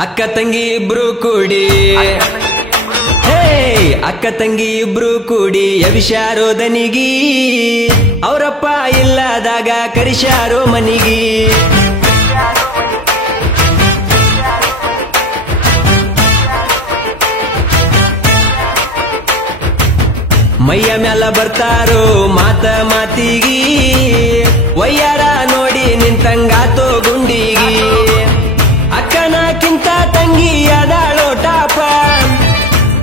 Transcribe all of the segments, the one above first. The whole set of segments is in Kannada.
ಅಕ್ಕ ತಂಗಿ ಇಬ್ರು ಕೂಡಿ ಅಕ್ಕ ತಂಗಿ ಇಬ್ರು ಕೂಡಿ ಎಬಿಸ್ಯಾರೋ ದನಿಗಿ ಅವರಪ್ಪ ಇಲ್ಲದಾಗ ಕರಿಸ್ಯಾರೋ ಮನಿಗಿ ಮೈಯ ಮ್ಯಾಲ ಬರ್ತಾರೋ ಮಾತ ಮಾತಿಗಿ ವಯ್ಯಾರ ನೋಡಿ ನಿಂತಂಗಾತೋ ಗುಂಡಿಗಿ ಅಕ್ಕನಕ್ಕಿಂತ ತಂಗಿ ಅದಾಳೋ ಟಾಪ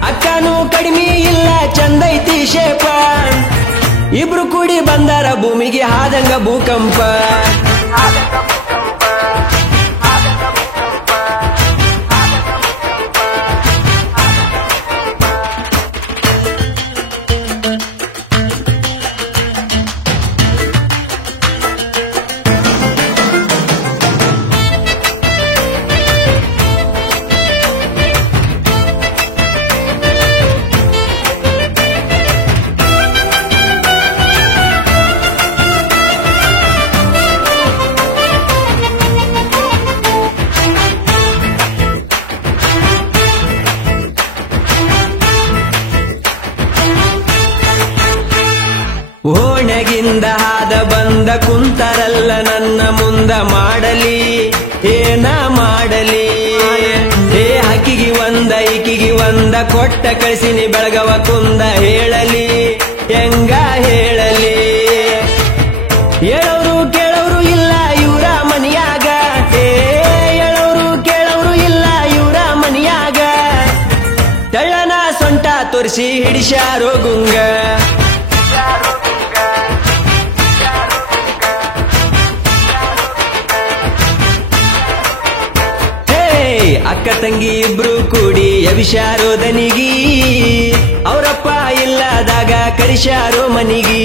ಅಕ್ಕನೂ ಕಡಿಮೆ ಇಲ್ಲ ಚಂದೈತಿ ಶೇಪ ಇಬ್ರು ಕೂಡಿ ಬಂದಾರ ಭೂಮಿಗೆ ಹಾದಂಗ ಭೂಕಂಪ ಓಣಗಿಂದ ಹಾದ ಬಂದ ಕುಂತರಲ್ಲ ನನ್ನ ಮುಂದ ಮಾಡಲಿ ಏನ ಮಾಡಲಿ ಹಕ್ಕಿಗಿ ಒಂದ ಇಕಿಗಿ ಒಂದ ಕೊಟ್ಟ ಕಳಿಸಿನಿ ಬೆಳಗವ ಕುಂದ ಹೇಳಲಿ ಹೆಂಗ ಹೇಳಲಿ ಹೇಳೋರು ಕೇಳೋರು ಇಲ್ಲ ಇವರ ಮನಿಯಾಗ ಹೇಳೋರು ಕೇಳೋರು ಇಲ್ಲ ಇವರ ಮನಿಯಾಗ ತೆಳ್ಳನ ಸೊಂಟ ತೋರಿಸಿ ಹಿಡಿಸ್ಯಾರೋ ಗುಂಗ ಅಕ್ಕ ತಂಗಿ ಇಬ್ರು ಕೂಡಿ ಎಬಿಸ್ಯಾರೋ ದನಿಗಿ ಅವರಪ್ಪ ಇಲ್ಲದಾಗ ಕರಿಸ್ಯಾರೋ ಮನಿಗಿ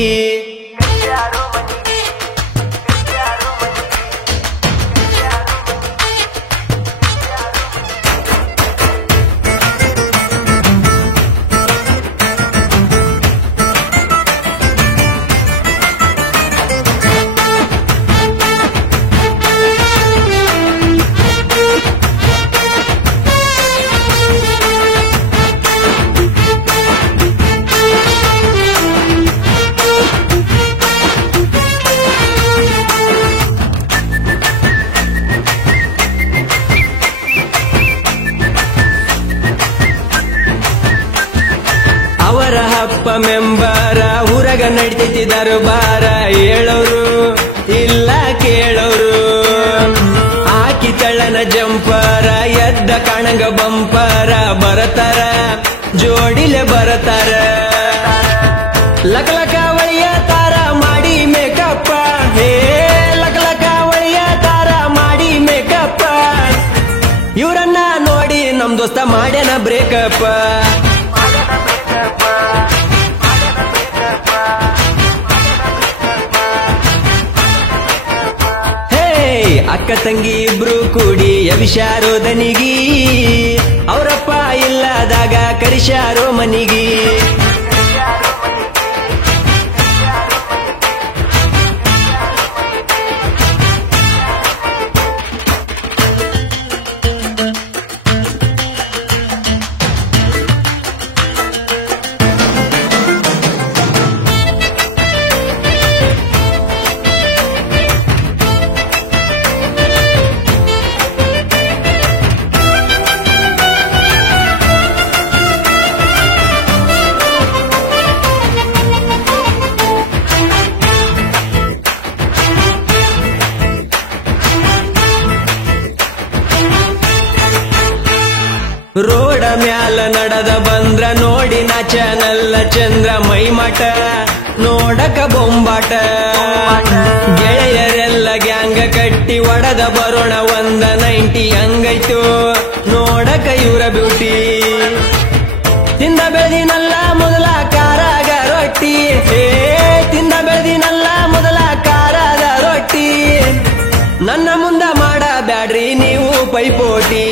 ಅವರ ಹಪ್ಪ ಮೆಂಬರ ಊರಗ ನಡಿತೈತಿ ದರ್ಬಾರ ಹೇಳೋರು ಇಲ್ಲ ಕೇಳೋರು ಆಕಿ ತಳ್ಳನ ಜಂಪರ ಎದ್ದ ಕಣಂಗ ಬಂಪರ ಬರತಾರ ಜೋಡಿಲೆ ಬರತಾರ ಲಕಲಕ ಒಳಿಯ ತಾರ ಮಾಡಿ ಮೇಕಪ್ಪ ಲಕಲಕ ಒಳಿಯ ತಾರ ಮಾಡಿ ಮೇಕಪ್ಪ ಇವ್ರನ್ನ ನೋಡಿ ನಮ್ ದೋಸ್ತ ಮಾಡ್ಯಾನ ಬ್ರೇಕಪ್ ಅಕ್ಕ ತಂಗಿ ಇಬ್ರು ಕೂಡಿ ಎಬಿಸ್ಯಾರೋ ದನಿಗಿ ಅವರಪ್ಪ ಇಲ್ಲದಾಗ ಕರಿಸ್ಯಾರೋ ಮನಿಗಿ ರೋಡ ಮ್ಯಾಲ ನಡೆದ ಬಂದ್ರ ನೋಡಿ ನಾಚನಲ್ಲ ಚಂದ್ರ ಮೈಮಠ ನೋಡಕ ಬೊಂಬಾಟ ಗೆಳೆಯರೆಲ್ಲ ಗ್ಯಾಂಗ ಕಟ್ಟಿ ಒಡದ ಬರೋಣ ಒಂದ 90 ಹಂಗೈತು ನೋಡಕ ಇವರ ಬ್ಯೂಟಿ ತಿಂದ ಬೆಳೆದಿನಲ್ಲ ಮೊದಲ ಕಾರಾಗ ರೊಟ್ಟಿ ತಿಂದ ಬೆಳೆದಿನಲ್ಲ ಮೊದಲ ಕಾರಾದ ರೊಟ್ಟಿ ನನ್ನ ಮುಂದ ಮಾಡಬ್ಯಾಡ್ರಿ ನೀವು ಪೈಪೋಟಿ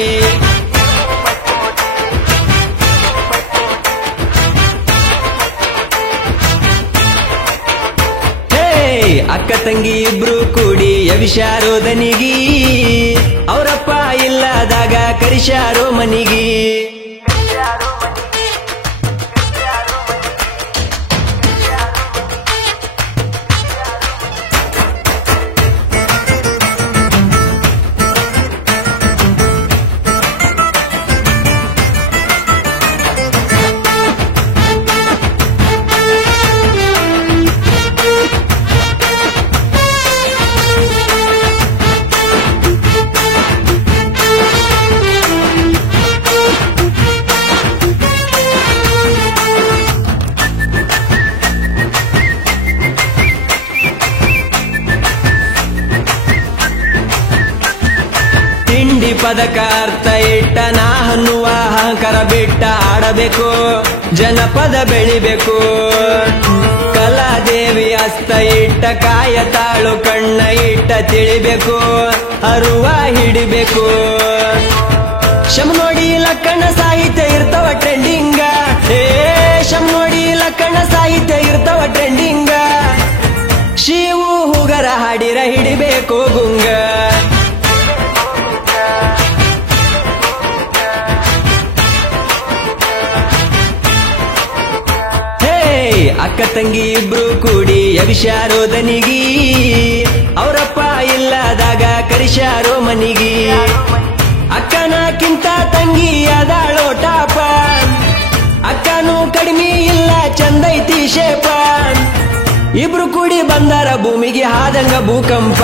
ಅಕ್ಕ ತಂಗಿ ಇಬ್ರು ಕೂಡಿ ಎವಿಶಾರೋ ದನಿಗಿ ಅವರಪ್ಪ ಇಲ್ಲದಾಗ ಕರಿಶಾರೋ ಮನಿಗಿ ತಿಂಡಿ ಪದಕ ಅರ್ಥ ಇಟ್ಟ ನಾ ಅನ್ನುವ ಅಹಂಕಾರ ಬಿಟ್ಟ ಆಡಬೇಕು ಜನಪದ ಬೆಳಿಬೇಕು ಕಲಾದೇವಿ ಹಸ್ತ ಇಟ್ಟ ಕಾಯ ತಾಳು ಕಣ್ಣ ಇಟ್ಟ ತಿಳಿಬೇಕು ಅರುವ ಹಿಡಿಬೇಕು ಶಮ್ ನೋಡಿ ಲಕ್ಕಣ್ಣ ಸಾಹಿತ್ಯ ಇರ್ತವ ಟ್ರೆಂಡಿಂಗ ಶಮ್ ನೋಡಿ ಲಕ್ಕಣ್ಣ ಸಾಹಿತ್ಯ ಇರ್ತವ ಟ್ರೆಂಡಿಂಗ ಶಿವು ಹೂಗರ ಹಾಡಿರ ಹಿಡಿಬೇಕು ಗುಂಗ ಅಕ್ಕ ತಂಗಿ ಇಬ್ರು ಕೂಡಿ ಎವಿಶಾರೋ ದನಿಗಿ ಅವರಪ್ಪ ಇಲ್ಲದಾಗ ಕರಿಶಾರೋ ಮನಿಗಿ ಅಕ್ಕನಕ್ಕಿಂತ ತಂಗಿ ಅದಾಳೋ ಟಾಪ ಅಕ್ಕನೂ ಕಡಿಮೆ ಇಲ್ಲ ಚಂದೈತಿ ಶೇಪ ಇಬ್ರು ಕೂಡಿ ಬಂದಾರ ಭೂಮಿಗೆ ಆದಂಗ ಭೂಕಂಪ